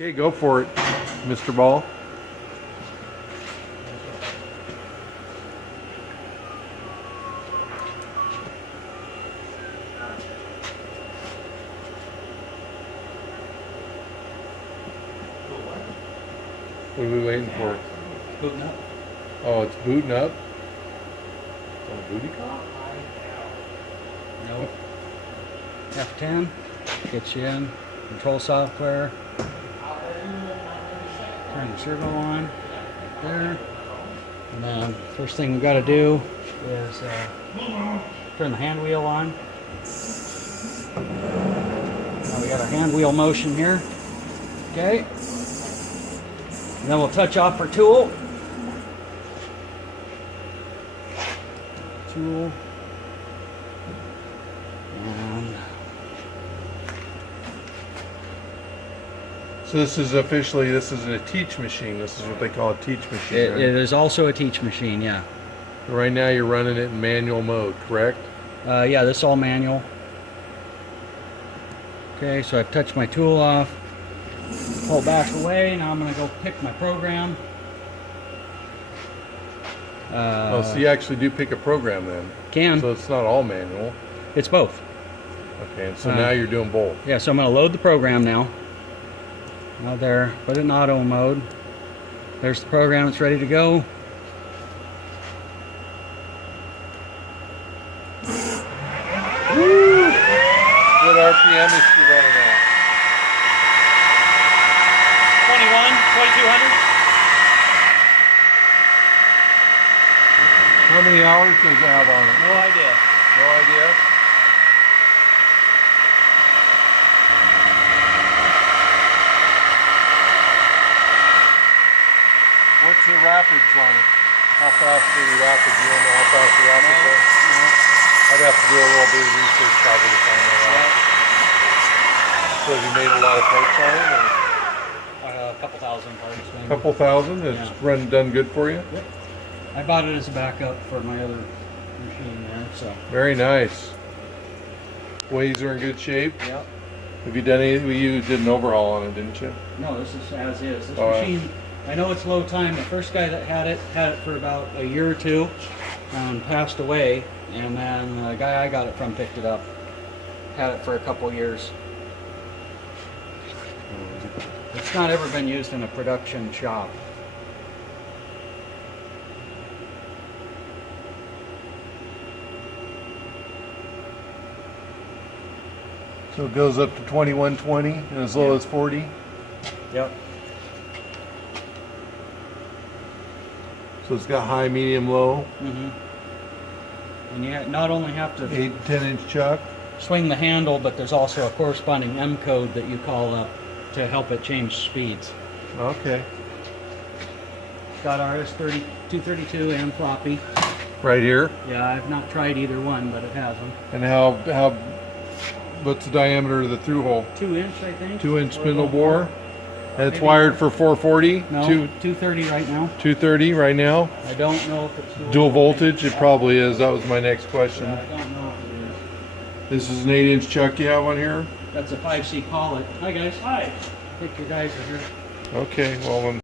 Okay, go for it, Mr. Ball. What are we waiting for? Booting up. Oh, it's booting up? On a booty call? Nope. F10 gets you in. Control software. Turn the servo on right there. And then first thing we've got to do is turn the hand wheel on. Now we got our hand wheel motion here. Okay. And then we'll touch off our tool. And so this is officially, this isn't a teach machine. This is what they call a teach machine, right? it is also a teach machine, yeah. Right now you're running it in manual mode, correct? Yeah, this is all manual. Okay, so I've touched my tool off. Pull back away. Now I'm going to go pick my program. Oh, so you actually do pick a program then? Can. So it's not all manual. It's both. Okay, so now you're doing both. Yeah, so I'm going to load the program now. Now there, put it in auto mode. There's the program, it's ready to go. Woo! What RPM is she running at? 2200. How many hours does it have on it? No idea. No idea? What's the rapids on it? How fast are the rapids? You don't know how fast the rapids are? No. I'd have to do a little bit of research probably to find that out. So have you made a lot of parts on it? Or? A couple thousand parts. Maybe. A couple thousand? It's done good for you? Yep. I bought it as a backup for my other machine there, so. Very nice. Ways are in good shape. Yep. Have you done any? You did an overhaul on it, didn't you? No, this is as is. This Oh, machine, I know it's low time. The first guy that had it for about a year or two and passed away. And then the guy I got it from picked it up. Had it for a couple years. It's not ever been used in a production shop. So it goes up to 2120 and as low as 40? Yep. So it's got high, medium, low. Mm-hmm. And you not only have to 8 and 10 inch chuck. swing the handle, but there's also a corresponding M code that you call up to help it change speeds. Okay. Got RS-30, 232 and floppy. Right here. Yeah, I've not tried either one, but it has them. And what's the diameter of the through hole? 2 inch, I think. 2 inch spindle bore. And it's Maybe wired for 440? No, 230 right now. 230 right now? I don't know if it's Dual voltage? It probably is. That was my next question. Yeah, I don't know if it is. This is an 8 inch chuck you have on here? That's a 5C Pollock. Hi guys. Hi. I think your guys are here. Okay, well,